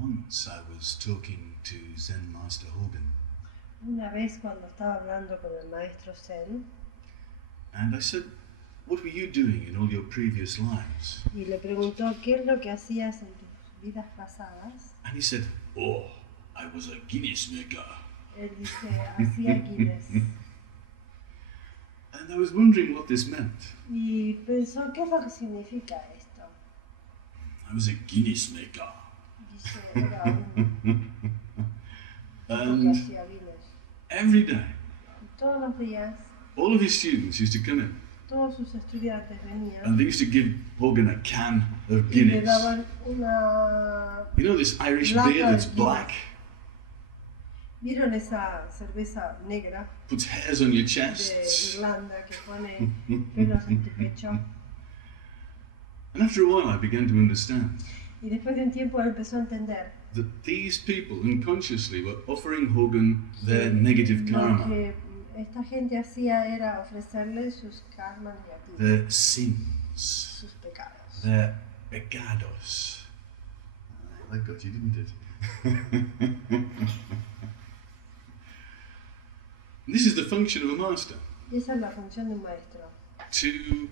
Once I was talking to Zen Master Hogan, Una vez cuando estaba hablando con el maestro Zen, and I said, "What were you doing in all your previous lives?" y le preguntó qué es lo que hacías en tus vidas pasadas. And he said, "Oh, I was a Guinness maker." Él dice, hacía Guinness. And I was wondering what this meant. Y pensó, ¿qué es lo que significa esto? I was a Guinness maker. Dice, era un que And hacía Guinness. every day, Y todos los días, all of his students used to come in, todos sus estudiantes venían and they used to give Hogan a can of y le Guinness. daban una... You know this Irish Lata beer that's de black, ¿Vieron esa cerveza negra puts hairs on your de chest? Irlanda que pone pelos en tu pecho? And after a while I began to understand Y después de un tiempo él empezó a entender that these people unconsciously were offering Hogan their negative lo karma, que esta gente hacía era ofrecerle sus karmas negativos, their sins, sus pecados. their pecados. That got you, didn't it? This is the function of a master, Y esa es la función de un maestro, to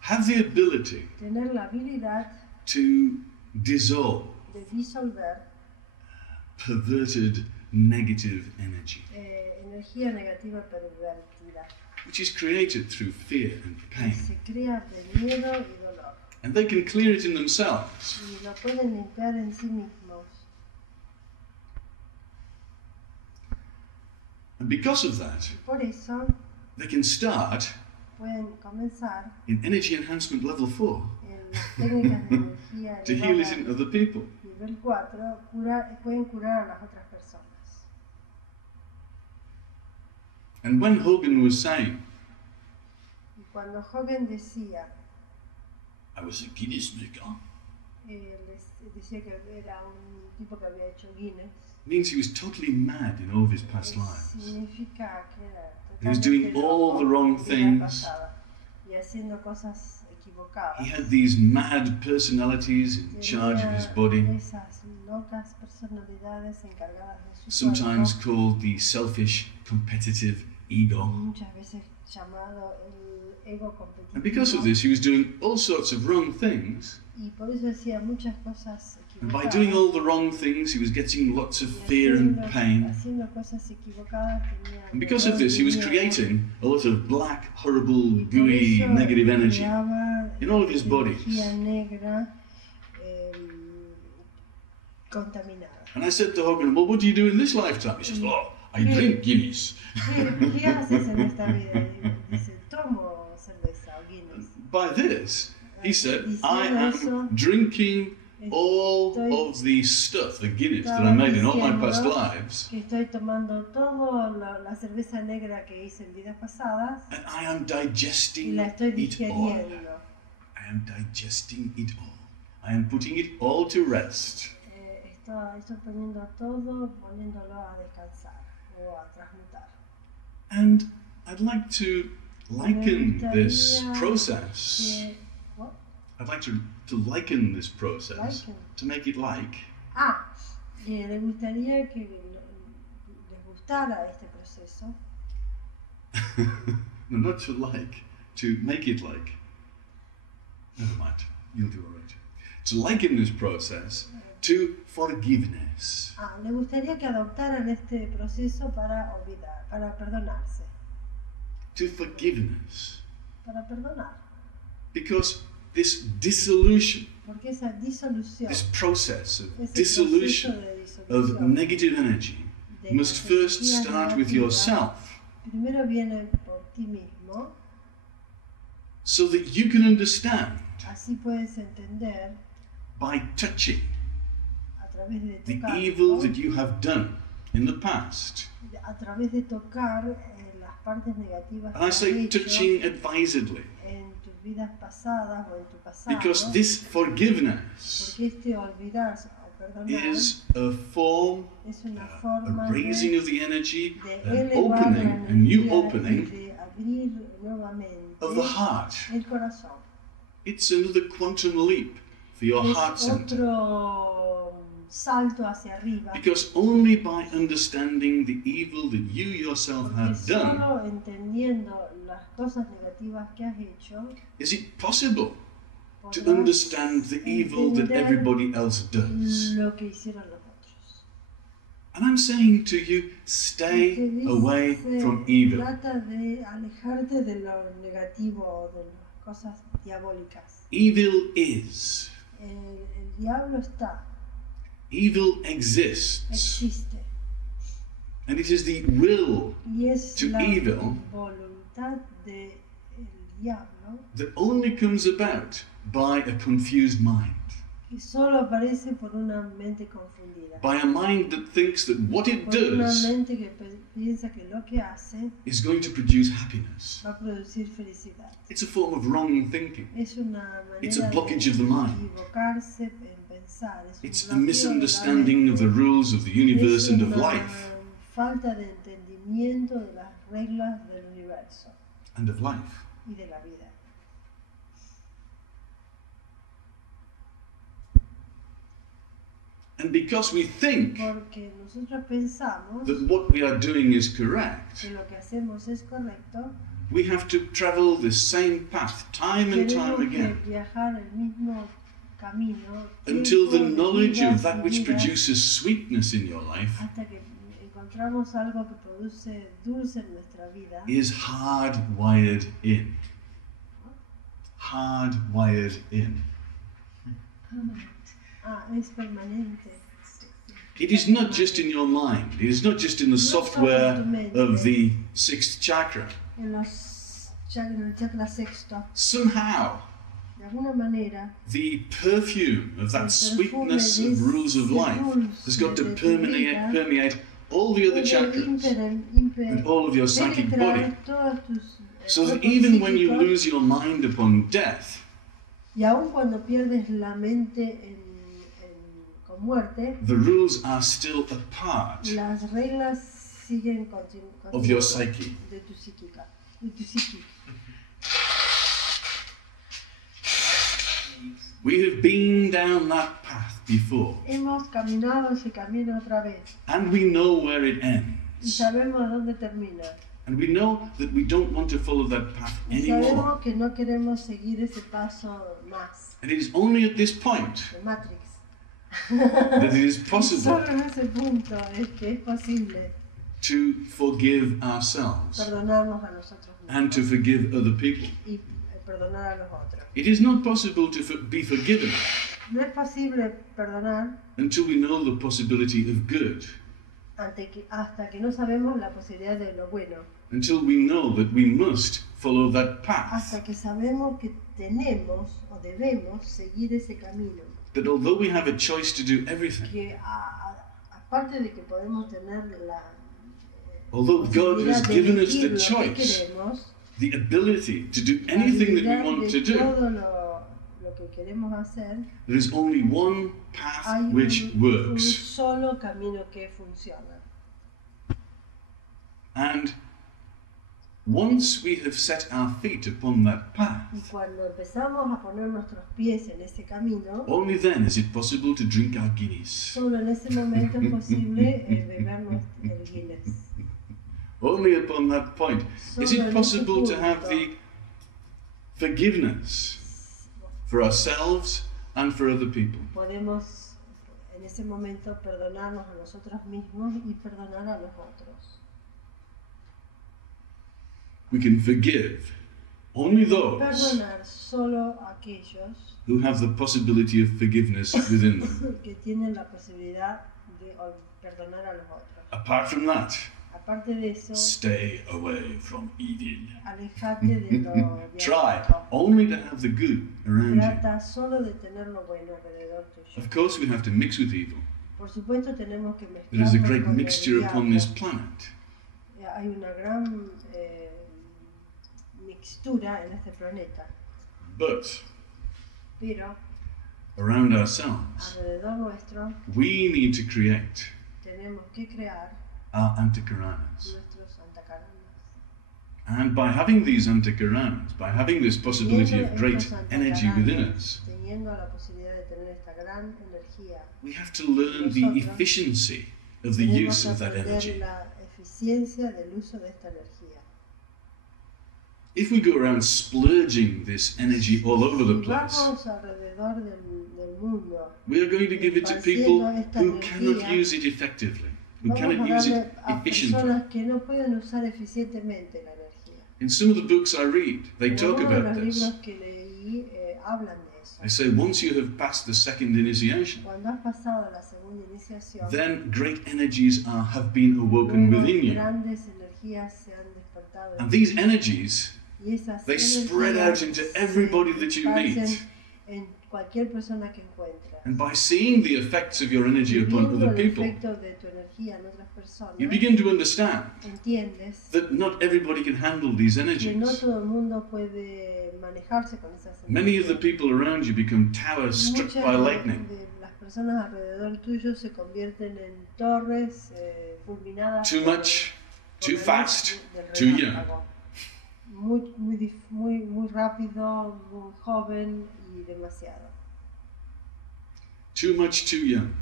have the ability tener la habilidad to dissolve de disolver perverted negative energy, energía negativa pervertida, which is created through fear and que pain. se crea de miedo y dolor. And they can clear it in themselves. Y lo pueden limpiar en sí mismos. And because of that, Y por eso they can start pueden comenzar in Energy Enhancement Level 4 en las técnicas de energía to heal it elevada, in other people. nivel 4, pueden curar a las otras personas. And when Hogan was saying, Y cuando Hogan decía, I was a Guinness maker, decía que era un tipo que había hecho Guinness, means he was totally mad in all of his past lives. significa que era He was doing totalmente all loco the wrong en vida things. pasada y haciendo cosas equivocadas. He had these mad personalities in charge of his body, Esas locas personalidades encargadas de su sometimes cuerpo, called the selfish, competitive ego. muchas veces llamado el ego competitivo. And because of this, he was doing all sorts of wrong things. Y por eso hacía muchas cosas And by equivocadas. doing all the wrong things, he was getting lots of Y fear and pain. haciendo cosas equivocadas tenía And because of dolor this, he y was miedo. creating a lot of black, horrible, Y por gooey, eso negative energy creaba in all of his bodies. energía negra contaminada. And I said to Hogan, well, what do you do in this lifetime? He says, oh, I drink Guinness. ¿Qué haces en esta vida? Y dice, tomo cerveza o Guinness. By this, he said, I am drinking all of the stuff, the Guinness that I made in all my past lives, Que estoy tomando toda la cerveza negra que hice en vidas pasadas and I am y digesting la estoy it all. digeriendo. I am digesting it all. I am putting it all to rest. Estoy poniendo todo, poniéndolo a descansar o a transmutar. And I'd like to liken this process. What? I'd like to liken this process Liken. to make it like. Le gustaría que les gustara este proceso. No, not to like, to make it like. Never mind, you'll do all right. To liken this process to forgiveness. Le gustaría que adoptaran este proceso para olvidar, para perdonarse. To forgiveness. Para perdonar. Because this dissolution, Porque esa disolución, this process of ese dissolution proceso de of disolución negative energy de must first energía start with negativa, yourself, primero viene por ti mismo, so that you can understand así puedes entender by touching a través de the tocar, evil that you have done in the past. a través de tocar las partes negativas And I que say has hecho touching advisedly, en tus vidas pasadas o en tu pasado, because this forgiveness porque este olvidar o perdonar is a form, es una a forma raising of the energy, de an elevar la opening, a new energía y opening de abrir nuevamente of the heart. el corazón. It's another quantum leap for your heart Es center. otro salto hacia arriba. Because only by understanding the evil that you yourself Porque have done solo entendiendo las cosas negativas que has hecho, is it possible to podrás understand the evil that entender everybody else does. lo que hicieron los otros. And I'm saying to you, Y stay te dice, away from evil. trata de alejarte de lo negativo o de las cosas diabólicas. Evil is. El diablo está, Evil exists. existe. And it is the will Y es to la evil voluntad del diablo that only comes about by a confused mind. que solo aparece por una mente confundida. By a mind that thinks that what it Por una does mente que piensa que lo que hace is going to produce happiness. va a producir felicidad. It's a form of wrong thinking. Es una It's a manera blockage de of the mind. equivocarse en pensar. Es un It's a bloqueo de la misunderstanding of mente. the rules of the universe and of Es una life. falta de entendimiento de las reglas del universo And of life. y de la vida. And because we think Porque nosotros pensamos that what we are doing is correct, que lo que hacemos es correcto, we have to travel the same path time and tenemos time que again viajar el mismo camino until the tiempo, knowledge vidas of that y which vidas, produces sweetness in your life hasta que encontramos algo que produce dulce en nuestra vida. is hardwired in. Hardwired in. Es permanente. It is not just in your mind. It is not just in the software of the sixth chakra. En el chakra sexto, Somehow, de alguna manera, the perfume of that sweetness of rules of life has got to permeate all the other chakras and all of your psychic body. So that even when you lose your mind upon death, y aun cuando pierdes la mente con muerte, the rules are still a part las reglas siguen of your psyche. de tu psíquica, de tu psiqui. We have been down that path before, Hemos caminado ese camino otra vez and we know where it y ends. sabemos dónde termina. And we know that we don't want to follow that path Y anymore. sabemos que no queremos seguir ese paso más And it is only at this point de Matrix. that it is possible Solo en ese punto es que es posible to forgive ourselves perdonarnos a nosotros mismos and to forgive other people. y perdonar a los otros. It is not possible to be forgiven No es posible perdonar until we know the possibility of good, hasta que no sabemos la posibilidad de lo bueno, until we know that we must follow that path, hasta que sabemos que tenemos o debemos seguir ese camino, that although we have a choice to do everything, que aparte de que podemos tener la although God has posibilidad de given us elegir the lo que choice, queremos, the ability to do la anything that we habilidad want to de do, todo lo que queremos hacer, there is only one path hay which un works. solo camino que funciona. And once we have set our feet upon that path, Y cuando empezamos a poner nuestros pies en ese camino, only then is it possible to drink our Guinness. solo en ese momento es posible bebernos el Guinness. Only upon that point is Solo it en possible ese to have punto the forgiveness for ourselves and for other people. podemos en ese momento perdonarnos a nosotros mismos y perdonar a los otros. We can forgive only those Perdonar solo a aquellos who have the possibility of forgiveness within them. que tienen la posibilidad de perdonar a los otros. Apart from that, Aparte de eso, stay away from evil. alejate de lo Try diabólico. only to have the good around you. Trata solo de tener lo bueno alrededor tuyo. Of course, we have to mix with evil. Por supuesto tenemos que There is a mezclarnos great con el mixture upon diablo. this planet. Hay una gran mixtura en este planeta, But pero around ourselves, alrededor nuestro we need to create tenemos que crear our antikaranas. nuestros antacaranas. And by having these antikaranas, by having this possibility of great energy within us, teniendo la posibilidad de tener esta gran energía, we have to learn the efficiency of the use of that energy. la eficiencia del uso de esta energía. If we go around splurging this energy all over the place, Vamos alrededor del mundo, we are going to give it to people who cannot use it effectively, who cannot use it efficiently. Personas que no pueden usar eficientemente la energía. In some of the books I read, they talk about this. Los libros que leí hablan de eso. They say once you have passed the second initiation, Cuando has pasado la segunda iniciación, then great energies have been awoken within you. Grandes energías se han despertado. And these energies, they spread out into everybody that you meet. En cualquier persona que encuentras. And by seeing the effects of your energy upon other people, you begin to understand that not everybody can handle these energies. Many of the people around you become towers struck by lightning. Too much, too fast, too young. Muy rápido, muy joven y demasiado. Too much, too young.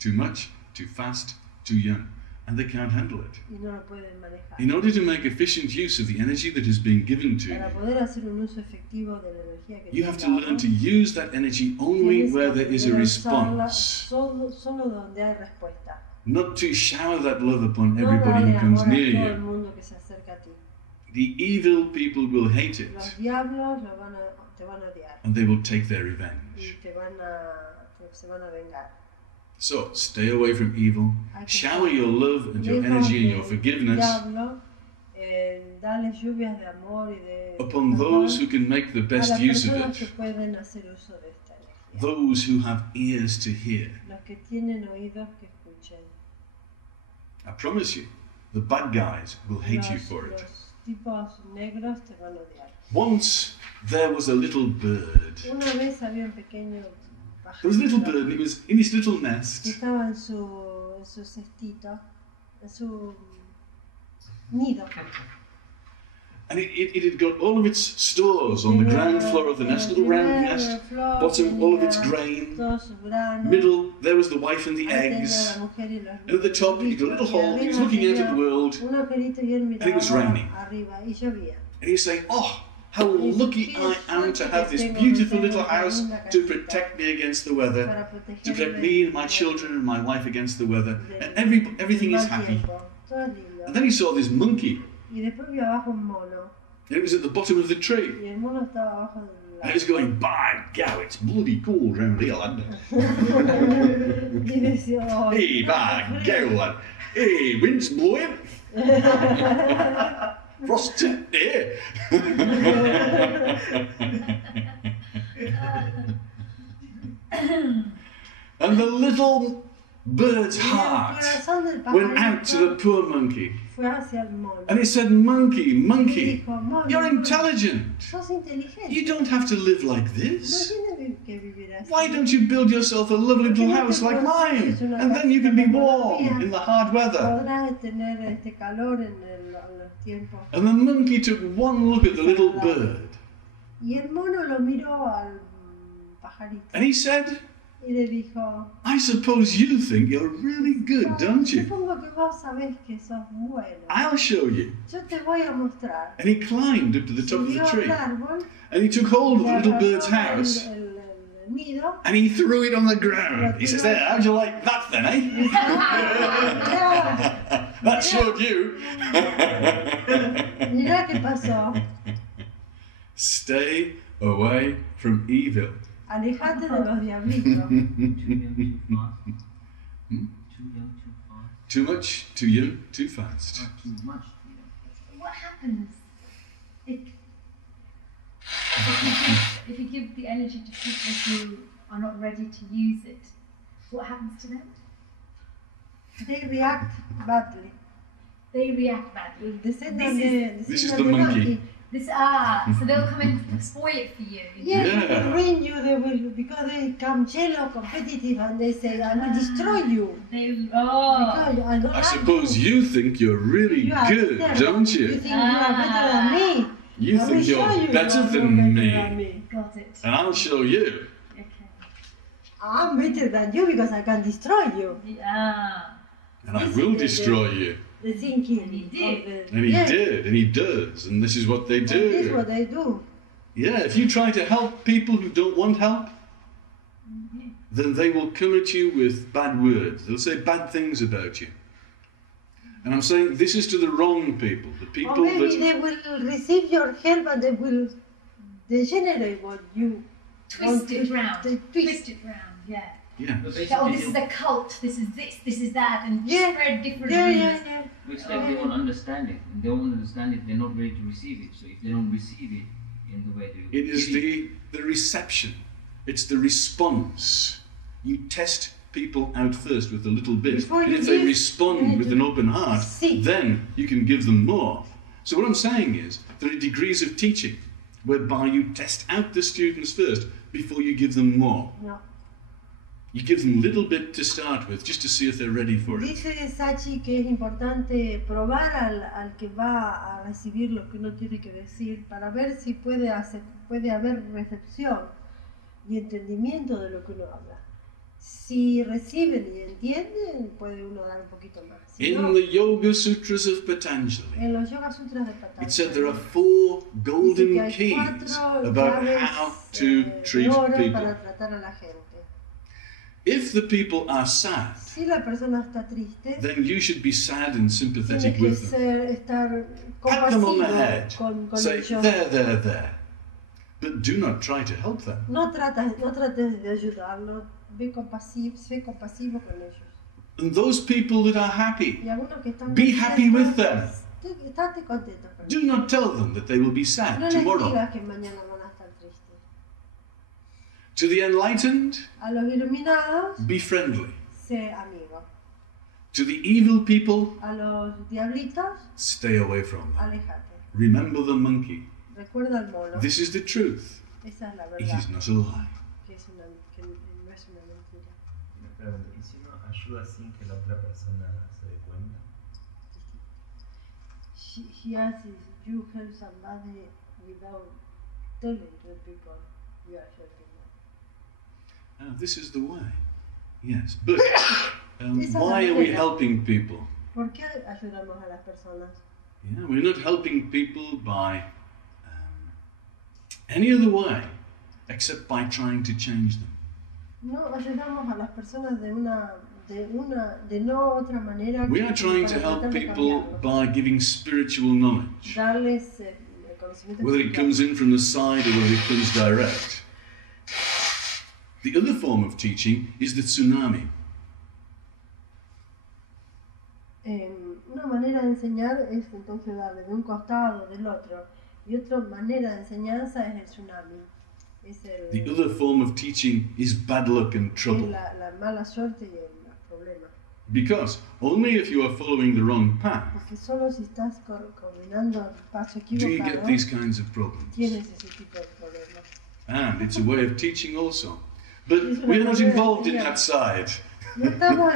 Too much, too fast, too young. And they can't handle it. Y no lo pueden manejar. In order to make efficient use of the energy that has been given to you, Para poder hacer un uso efectivo de la energía que you have to learn to use that energy only where there is a response. Solo donde hay respuesta. Not to shower that love upon everybody who comes near you. The evil people will hate it. Los diablos te van a odiar. And they will take their revenge. Y se van a vengar. So, stay away from evil. Shower your love and your energy and your forgiveness upon those who can make the best use of it. Those who have ears to hear. I promise you, the bad guys will hate you for it. Once there was a little bird. There was a little bird and it was in his little nest. Estaba en su cestito, en su nido. And it had got all of its stores on the ground floor of the nest, little round nest, bottom all of its grain, middle there was the wife and the eggs, and at the top you got a little hole, he was looking out at the world, and it was raining. And he was saying, oh, how lucky I am to have this beautiful little house to protect me against the weather, to protect me and my children and my wife against the weather, and everything is happy. And then he saw this monkey. Y después vio abajo un mono. It was at the bottom of the tree. Y el mono estaba abajo del árbol. And it was going, by God, it's bloody cold round here, lad. Y decía, oh, hey, by God, lad. Hey, wind's blowing. Frost's in there. And the little bird's heart went out to the poor monkey. And he said, monkey, monkey, you're intelligent. You don't have to live like this. Why don't you build yourself a lovely little house like mine? And then you can be warm in the hard weather. And the monkey took one look at the little bird. And he said, I suppose you think you're really good, don't you? I'll show you. And he climbed up to the top of the tree. And he took hold of the little bird's house. And he threw it on the ground. He says, there, how'd you like that then, eh? That showed you. Stay away from evil. Alejate de los diablitos. Too much, too young, too fast. What happens if you give the energy to people who are not ready to use it? What happens to them? They react badly. They react badly. This is the monkey. So they'll come and spoil it for you. Yeah, they will ruin you. They will, because they come jealous, competitive, and they say, "I will destroy you." I suppose you think you're really good, don't you? You think you are better than me. You think you're better than me, Got it. and I'll show you. Okay. I'm better than you because I can destroy you. Yeah. And I will destroy you. The thinking. And he did. And he did, and he does, and this is what they This is do. what they do. Yeah, if you try to help people who don't want help, then they will come at you with bad words. They'll say bad things about you. And I'm saying this is to the wrong people, the Or people maybe that... they will receive your help and they will degenerate what you want Twist it to round. twist. Twist it round, yeah. Yeah. But Oh, basically, this is a cult, this is that, and Yeah. spread different Yeah, rumors. yeah. it's like they won't understand it. They won't understand it. They're not ready to receive it. So if they don't receive it in the way they It is the reception. It's the response. You test people out first with a little bit. Before And you if they give, you respond need with to an open heart, see. then you can give them more. So what I'm saying is, there are degrees of teaching whereby you test out the students first before you give them more. No. You give them a little bit to start with, just to see if they're ready for it. Dice Sachi que es importante probar al que va a recibir lo que uno tiene que decir para ver si puede haber recepción y entendimiento de lo que uno habla. Si reciben y entienden, puede uno dar un poquito más. Si In no, the Yoga Sutras of Patanjali, en los Yoga Sutras de it said there are Patanjali 4 golden dice que hay keys 4 about llaves how to de treat oro people. para tratar a la gente. If the people are sad, Si la persona está triste, then you should be sad and tiene sympathetic que with them. estar Pat them on the compasivo head. con Say, ellos. there. But do not try to help them. No trates de ayudarlos, sé compasivo con ellos. And those people that are happy, Y algunos que están be happy with them. estate contento con Do ellos. not tell them that they will be sad No les tomorrow. digas que mañana van a estar tristes. To the enlightened, A los iluminados, be friendly. sé amigo. To the evil people, A los diablitos, stay away from them. aléjate. Remember the monkey. Recuerda al mono. This is the truth. Esa es la It verdad, is not a lie. que no es una mentira. Me pregunto, ¿y si uno ayuda sin que la otra persona se dé cuenta? He asks if you help somebody without telling the people you are helping them. This is the way. Yes, but Esa es la why are we manera. helping people? ¿Por qué ayudamos a las personas? Yeah, we're not helping people by any other way except by trying to change them. No ayudamos a las personas de no otra manera We que are trying to para help tratar de people cambiarlos. by giving spiritual knowledge, Darles el conocimiento whether it espiritual. comes in from the side or whether it comes direct. The other form of teaching is the tsunami. Una manera de enseñar es entonces darle de un costado o del otro. Y otra manera de enseñanza es el tsunami. Es The other form of teaching is bad luck and trouble. la mala suerte y el problema. Because only if you are following the wrong path Porque solo si estás coordinando el paso do you get equivocado, these kinds of problems. tienes ese tipo de problemas. And it's a way of teaching also. But Es una we're not manera de involved in enseñar. that side. No estamos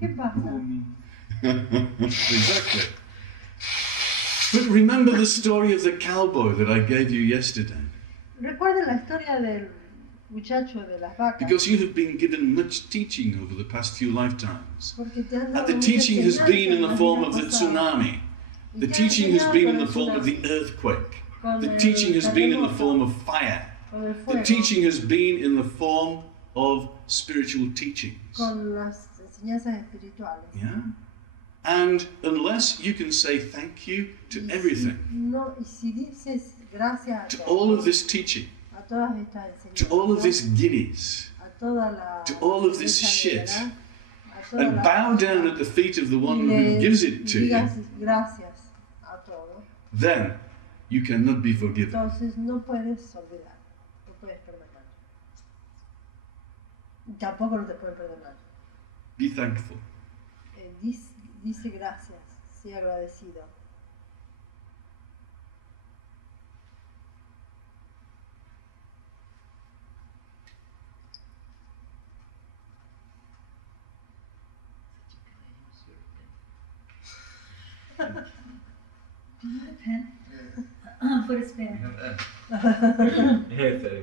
¿qué pasa? Exactly. But remember the story of the cowboy that I gave you yesterday. Recuerden la historia del muchacho de las vacas. Because you have been given much teaching over the past few lifetimes. Porque te han And dado the mucha teaching has enseñanza been in en the la form vida of the pasada. tsunami. Y The te han teaching has enseñado been in con the el form of the tsunami, earthquake. con The el teaching has been in the terremoto, form of fire. con el The fuego, teaching has been in the form of spiritual teachings. con las enseñanzas espirituales. Yeah? And unless you can say thank you to Y everything, y si dices gracias to a all todos, of this teaching, a todas estas to all of this enseñanzas, Guinness, a toda la to all of this esa shit, negra, a toda and la bow cosa, down at the feet of the y one le who gives it to you, digas gracias a todo, then you cannot be forgiven. entonces no puedes olvidar, no puedes perdonar. Y tampoco no te pueden perdonar. Be thankful. Dice gracias, sé agradecido. Do you want a pen? Put a spare. Sorry.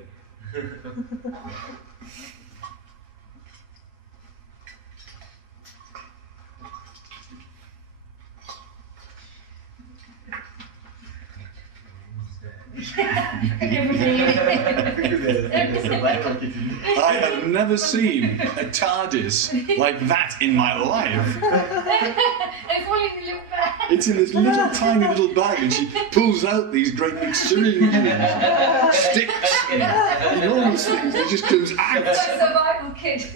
I have never seen a TARDIS like that in my life. It's all in the little bag. It's in this little tiny little bag, and she pulls out these great big syringes, sticks, enormous things. It just comes out. It's a survival kit.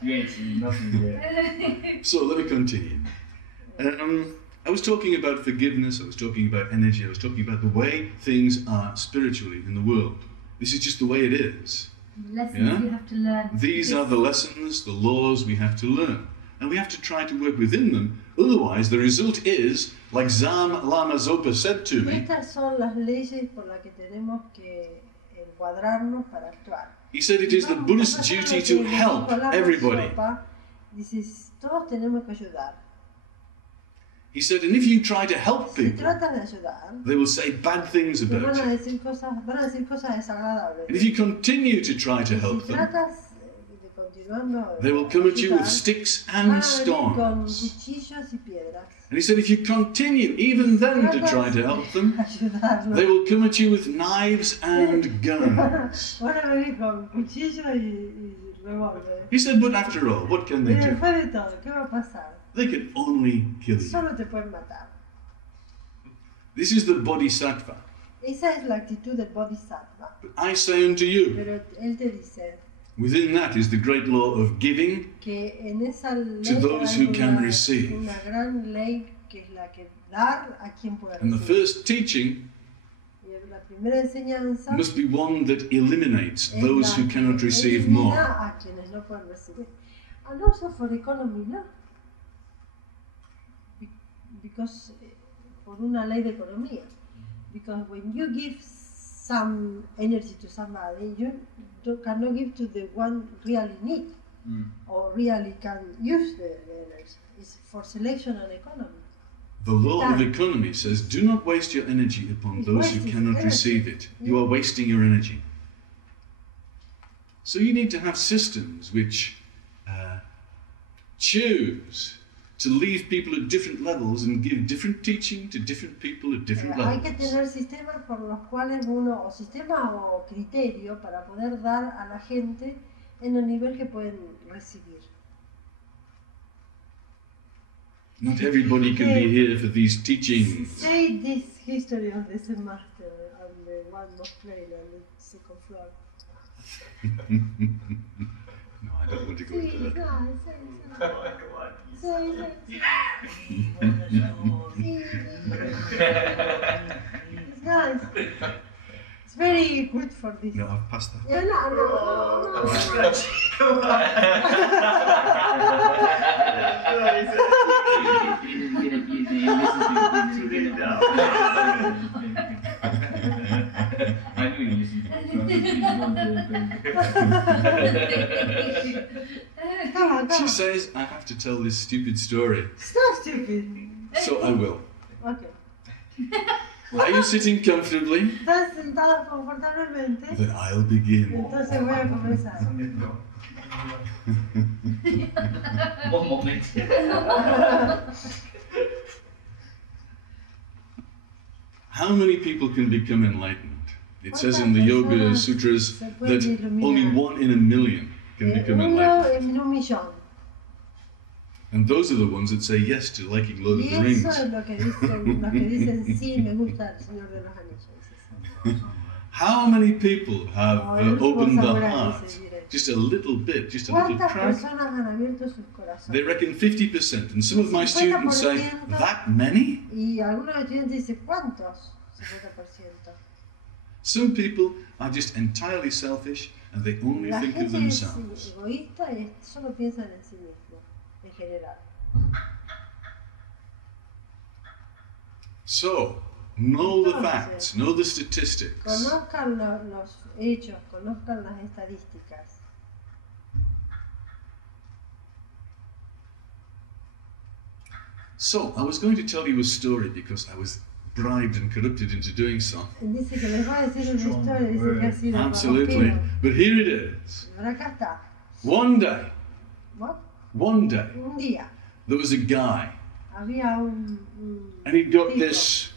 You ain't seen nothing there. So let me continue. I was talking about forgiveness, I was talking about energy, I was talking about the way things are spiritually in the world. This is just the way it is. Lessons Yeah? you have to learn. These are the lessons, the laws we have to learn. And we have to try to work within them. Otherwise, the result is, like Zam Lama Zopa said to me, Estas son las leyes por las que tenemos que encuadrarnos para actuar. he said it is the Buddhist duty to help everybody. Dices, todos tenemos que ayudar. He said, and if you try to help Si people, tratas de ayudar, they will say bad things te about van a you. decir cosas desagradables. And if you continue to try to Y help si them, tratas de continuando they will come at you with ayudar, sticks van and a venir con stones. cuchillos y piedras. And he said, if you continue even then to try to help them, Ayudarlos. they will come at you with knives and guns. Van a venir con cuchillos y revólver. He said, but after all, what can Y they do? después de todo, ¿qué va a pasar? They can only kill you. Solo te pueden matar. This is the bodhisattva. Esa es la actitud del bodhisattva. But I say unto you, Pero él te dice within that is the great law of giving que en esa ley to those hay who can receive. una gran ley que es la que dar a quien puede And the recibir. first teaching Y la primera enseñanza must be one that eliminates es those la who que cannot receive elimina more. a quienes no pueden recibir. And also for economy law. Because por una ley de economía. Because when you give some energy to somebody, you cannot give to the one really need or really can use the energy. It's for selection and economy. The law of economy says, do not waste your energy upon those who cannot receive it. You are wasting your energy. So you need to have systems which choose to leave people at different levels and give different teaching to different people at different Hay que levels. tener sistemas por los cuales uno, o sistema o criterio para poder dar a la gente en el nivel que pueden recibir. Not everybody can be here for these teachings. Say this history of the Zen master and the one was playing on the second floor. No, I don't want to go into that. It's nice. It's very good for this. No, I've passed that. Yeah, I knew you listened Come She on. says I have to tell this stupid story, Stop stupid. so I will. Okay. Are you sitting comfortably? ¿Estás sentado confortablemente? Then I'll begin. Entonces voy a comenzar. One moment. How many people can become enlightened? It says in the Yoga Sutras that only 1 in a million can become Uno enlightened. en un millón. And those are the ones that say yes to liking Lord of Y the eso Rings. es lo que dicen, sí, me gusta el Señor de los Anillos. How many people have opened the Ahora heart? dice, diré. Just a little bit, just a little ¿Cuántas crack. personas han abierto sus They corazones? reckon 50%, and some of my students say, 50%. that many? Y algunos estudiantes dicen, ¿cuántos? 50%. Some people are just entirely selfish and they only La think of gente es themselves. egoísta y solo piensan en sí mismo, en general. So, know the Entonces, facts, know the statistics. Conozcan los hechos, conozcan las estadísticas. So, I was going to tell you a story because I was bribed and corrupted into doing so. Dice que les va a decir una historia, dice que ha sido Absolutely. corrompido. But here it is. Pero acá está. One day, What? one day, Un día there was a guy, había un and he'd got tipo. this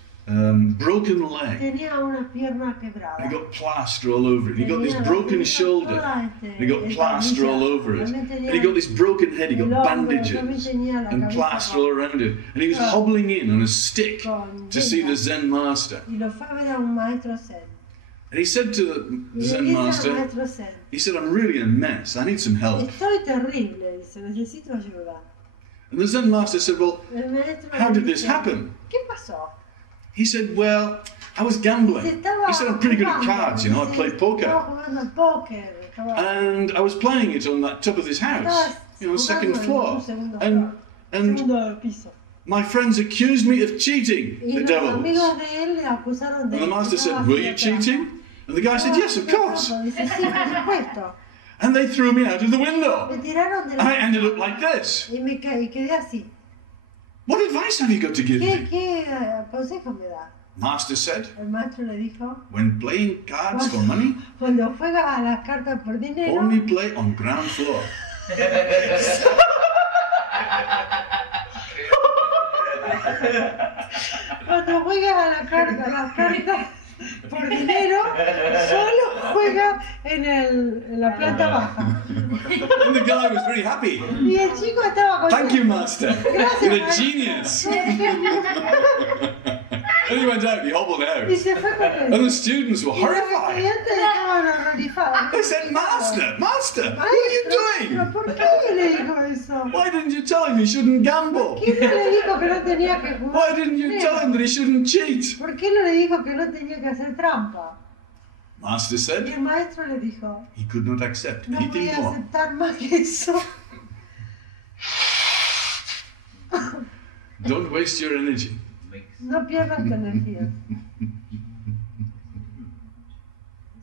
broken leg. Tenía una pierna And quebrada. he got plaster all over it. He got this Tenía la broken pierna shoulder. toda, And he got esta plaster all milla. over it. También And tenía he got this broken head. He got el hombro, también bandages tenía la and cabeza plaster all around it. And he was hobbling in on a stick con to see the vendas. Zen master. Y lo fue a ver a un maestro zen. And he said to the Y le Zen dice al master, maestro zen, he said, I'm really in a mess. I need some help. estoy terrible, dice, necesito ayuda. And the Zen master said, well, El maestro how le did this dice, happen? ¿Qué pasó? He said, well, I was Se gambling. estaba He said, I'm pretty good at jugando, cards, you know, I dice, play poker. Estaba jugando al póker. Estaba And I was playing it on that top of this house, you know, second floor. And segundo piso. my friends accused me of cheating, Y the los devils. amigos de él le acusaron de And the master que said, estaba were you haciendo trampa. cheating? And the guy said, yes, of course. Dice, sí, por supuesto. And they threw me out of the Me window. tiraron de And I la ended up like this. y quedé así. What advice have you got to give me? ¿Qué consejo me da? Master said, El maestro le dijo, when playing cards for money, cuando juegas a las cartas por dinero, only play on ground floor. cuando juegas a las cartas por dinero, solo juega en la planta baja. And the guy was very happy. Y el chico estaba Thank you, Master. Gracias, You're a maestro. genius. And he went out, he hobbled Y out. se fue con él. And the students were Y los horrified. estudiantes estaban horrorizados. They said, Master, Master, what are you ¿Pero doing? por qué le dijo eso? Why didn't you tell him he shouldn't gamble? ¿Quién no le dijo que no tenía que jugar? Why didn't you tell him that he shouldn't cheat? ¿Por qué no le dijo que no tenía que hacer trampa? Master Y said el maestro le dijo, he could not accept no voy anything a more. aceptar más que eso. Don't waste your energy. No pierdas tu energía.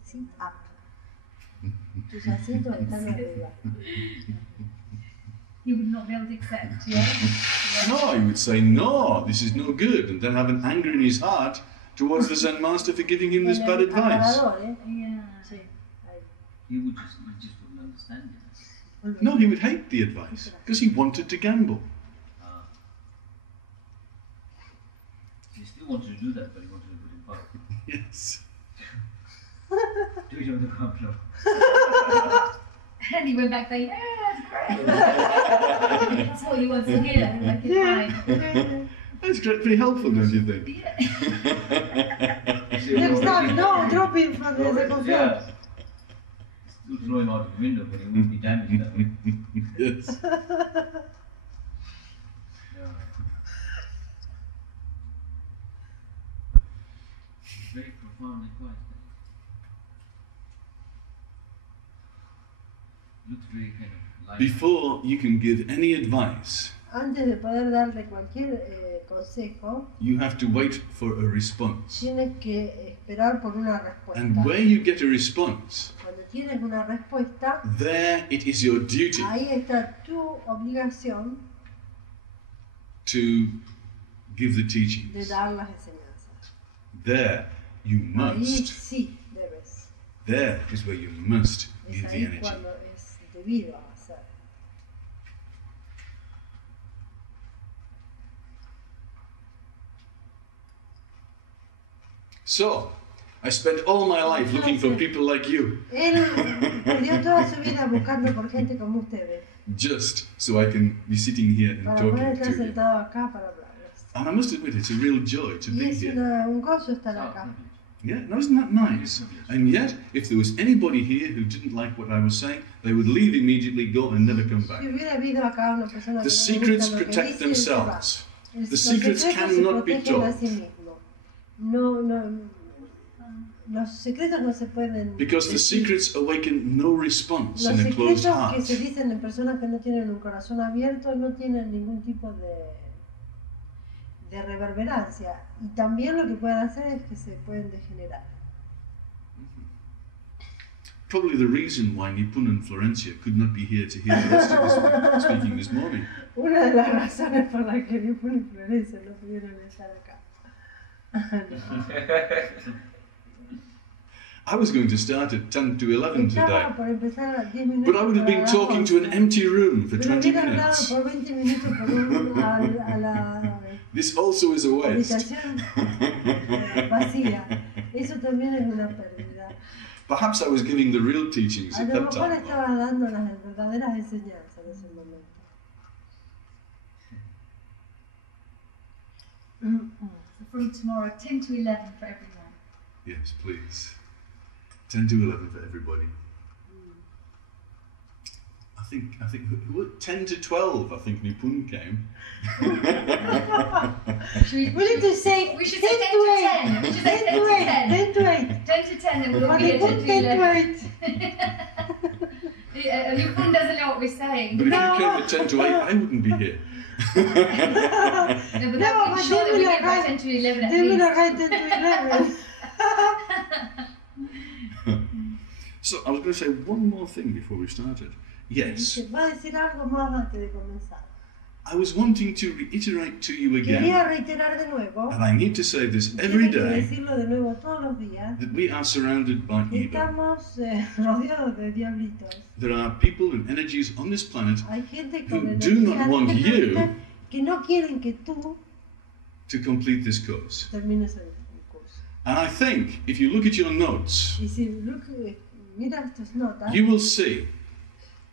Sit up. Tus asientos están arriba. He would not be able to accept, yeah? No, he would say, no, this is no good, and then have an anger in his heart towards the Zen master for giving him this bad advice. Agarrador, ¿eh? Yeah. Sí, ahí. He just wouldn't understand it. No, he would hate the advice because he wanted to gamble. He still wanted to do that, but he wanted to do it in public. Yes. Do it on the ground floor. And he went back saying, that's great. That's what he wants to hear. Like, it's fine. That's great, pretty helpful, don't you think? Next time, no, drop him from the second floor. Yeah. Still throw him out of the window, but he won't be damaged that way. Yes. Yeah. Very profound advice. Looks very kind of light. Before you can give any advice, Antes de poder darle cualquier consejo, you have to wait for a response. tienes que esperar por una respuesta. And where you get a response, Cuando tienes una respuesta, there it is your duty ahí está tu obligación to give the de teachings. dar las enseñanzas. There you Ahí must. sí debes. There is where you must Es give the ahí energy. cuando es debido a hacer. So, I spent all my life looking for people like you, Él perdió toda su vida buscando por gente como ustedes, just so I can be sitting here and para poder talking estar to you. sentado acá para hablarles. And I must admit, it's a real joy to Y be es here. un gozo estar acá. Yeah, no, isn't that nice? And yet, if there was anybody here who didn't like what I was saying, they would leave immediately, go and never come back. Si hubiera habido acá una persona The que no le secrets gusta lo que protect dice, él se va. themselves. Los The secrets secretos se cannot be protegen a told. sí mismos. Los secretos no se pueden Because the decir. secrets awaken no response Los in a closed secretos que heart. se dicen en personas que no tienen un corazón abierto no tienen ningún tipo de reverberancia. Y también lo que pueden hacer es que se pueden degenerar. probably the reason why Nipun and Florencia could not be here to hear the rest of us speaking this morning. Una de las razones por las que Nipun y Florencia no pudieron estar acá. I was going to start at 10 to 11 today, Estaba por empezar a 10 minutos but I would have been para las talking to an 11. empty room for Pero 20 hubiera hablado minutes. por 20 minutos a la This also is a waste. habitación vacía. Eso también es una pérdida. Perhaps I was giving the real teachings A at lo that mejor time. estaba dando las verdaderas enseñanzas en ese momento. So from tomorrow, 10 to 11 for everyone. Yes, please. 10 to 11 for everybody. I think 10 to 12, I think Nipun came. Should We need to say We should 10 say 10 to to 8. 10. We should say 10 10 to to 8. 10. 10 to 8. 10 to 10, then we'll When be you here put 10 to 10 to 11. 8. Nipun doesn't know what we're saying. But if No. you came at 10 to 8, I wouldn't be here. No, but No, that but would sure that they we will get by arrive- 10 to 11 at They will least. arrive 10 to 11. So I was going to say one more thing before we started. Yes, Dice, va a decir algo más antes de comenzar. I was wanting to reiterate to you again, Quería reiterar de nuevo, and I need to say this y every tiene que day, decirlo de nuevo todos los días, that we are surrounded by que evil. estamos rodeados de diablitos. There are people and energies on this planet Hay gente who con do not energía want de este you planeta que no quieren que tú to complete this course. termines el curso. And I think if you look at your notes, Y si miras tus notas, you will see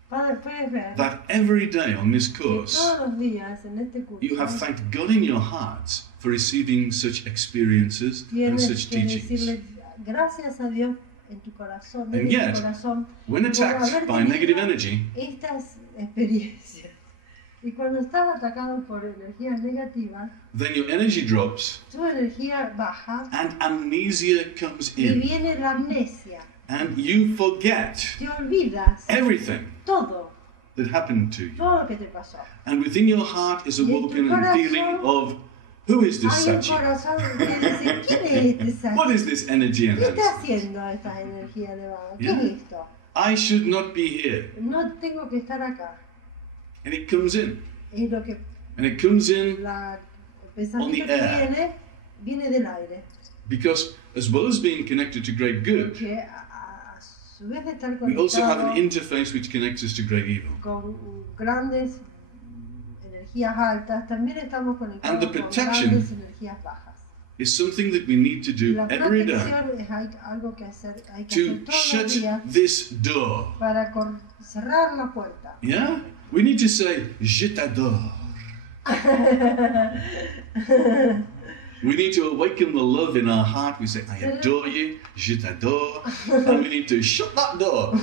puedes ver that every day on this que course, todos los días en este curso you have thanked God in your hearts for receiving such experiences and tienes such que teachings. decirle gracias a Dios en tu corazón, And en yet, tu corazón, When por attacked haber by tenido negative energy, estas experiencias. Y cuando estás atacado por energías negativas, then your energy drops tu energía baja and amnesia comes y in. viene la amnesia. And you forget Te olvidas everything todo, that happened to you. todo lo que te pasó. And within your heart is Y en tu awoken a feeling corazón of, who is this Hay un Satchi? corazón que dice, ¿quién es este Satchi? What is this energy ¿Qué está enhancement? haciendo esta energía elevada? ¿Qué Yeah. es esto? I should not be here. No tengo que estar acá. And it comes in. Es lo que And it comes in el pensamiento On the que air. viene del aire. because, as well as being connected to great good, Porque a su vez de estar we also have an conectado interface which connects us to great evil. con grandes energías altas, también estamos And conectados the con protection grandes energías bajas. It's something that we need to do La every day protección es algo que hay que to hacer todos shut los días this door. para cerrar la puerta. Yeah? We need to say, Je t'adore. We need to awaken the love in our heart. We say, I adore you, je t'adore. And we need to shut that door.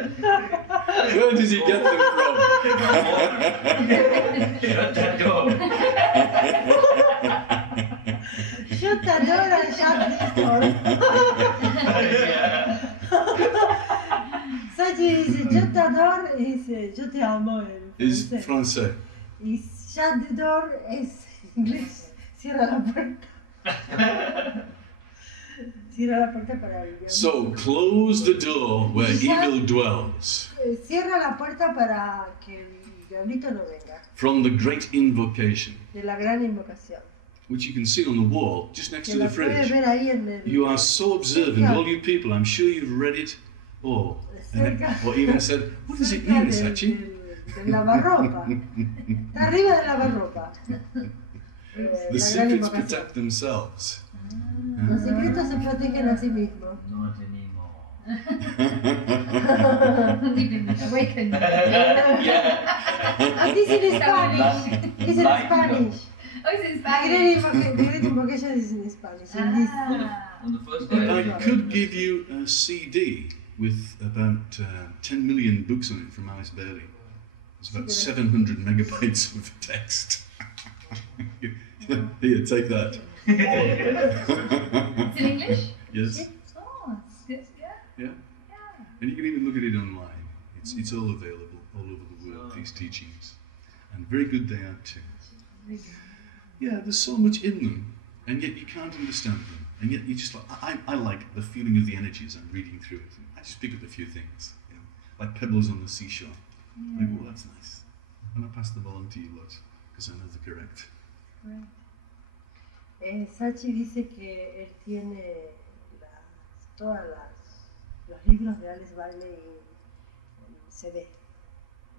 Where does he get them from? Shut that door. Yo te adoro, Sachi dice, yo te adoro, y dice, yo te amo en Is francés. français. Y shut the door es inglés, cierra la puerta. Cierra la puerta para el diablo. So close the door where Yeah. evil dwells. Cierra la puerta para que el diablito no venga, From the great invocation, de la gran invocación. which you can see on the wall just next Que to la the puedes fridge. ver ahí en el... You are so observant, all you people. I'm sure you've read it all. Or even said, what does it mean, Sachi? Del lavarropa. Está arriba del lavarropa. The La gran secrets invocación. protect themselves. Los secretos se protegen a sí mismos. Not anymore. You've been awakened. Ah, this is in Spanish. This is in Spanish. Oh, it's in The great invocation is in Spanish. In this. Ah. On the first But day, I could give you a CD with about 10 million books on it from Alice Bailey. It's about 700 megabytes of text. Here, take that. It's in English? Yes. Oh, it's good, yeah. Yeah. And you can even look at it online. It's all available all over the world, these teachings. And very good they are too. yeah, there's so much in them, and yet you can't understand them, and yet you just like, I like the feeling of the energies I'm reading through it. I just pick up a few things, you know, like pebbles on the seashore. I go, oh, that's nice. And I pass them along to you lot, because I know they're correct. Sachi dice que él tiene todos los libros de Alex Bailey en CD.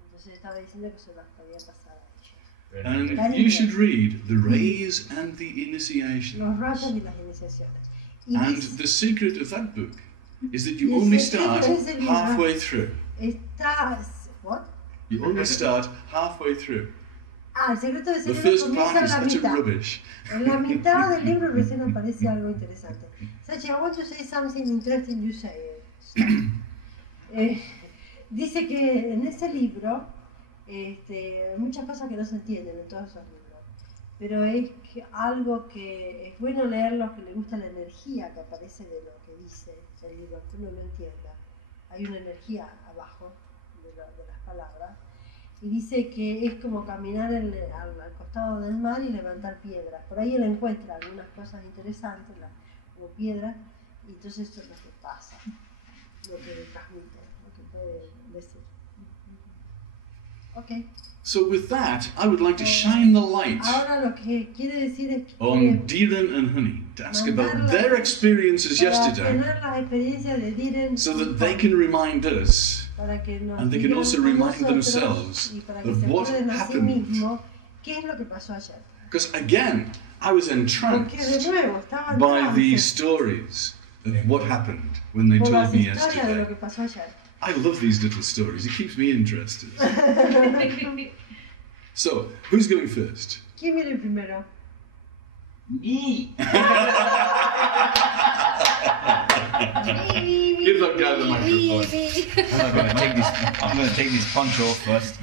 Entonces estaba diciendo que se los podía pasar a ellos. And you should read The Rays and the Initiation. Los rayos y las iniciaciones. And the secret of that book is that you only start halfway through. What? You only start halfway through. El secreto de ese The libro first comienza part en is la utter mitad. rubbish. En la mitad del libro recién aparece algo interesante. Sachi, I want to say something interesting you say. Dice que en ese libro hay muchas cosas que no se entienden en todos esos libros, pero es algo que es bueno leer lo que le gusta la energía que aparece de lo que dice el libro, que uno no entienda. Hay una energía abajo de las palabras. Y dice que es como caminar al costado del mar y levantar piedras. Por ahí él encuentra algunas cosas interesantes, como piedras, y entonces eso es lo que pasa, lo que le transmite, lo que puede decir. Okay. So with that, I would like to shine the light Ahora lo que quiere decir es que on Dylan and Honey to ask about their experiences yesterday, tener las experiencias de Dylan so that they can remind us, para que nos and they can digan also a remind nosotros themselves y para que of se what acuerden a sí happened. mismos qué es lo que pasó ayer. Because again, I was Porque de entranced nuevo estaba by these stories of what happened when they por told las me historias de lo yesterday. que pasó ayer. I love these little stories. It keeps me interested. So, who's going first? ¿Quién viene primero? Me! Give that guy the microphone. I'm going to take this punch off first.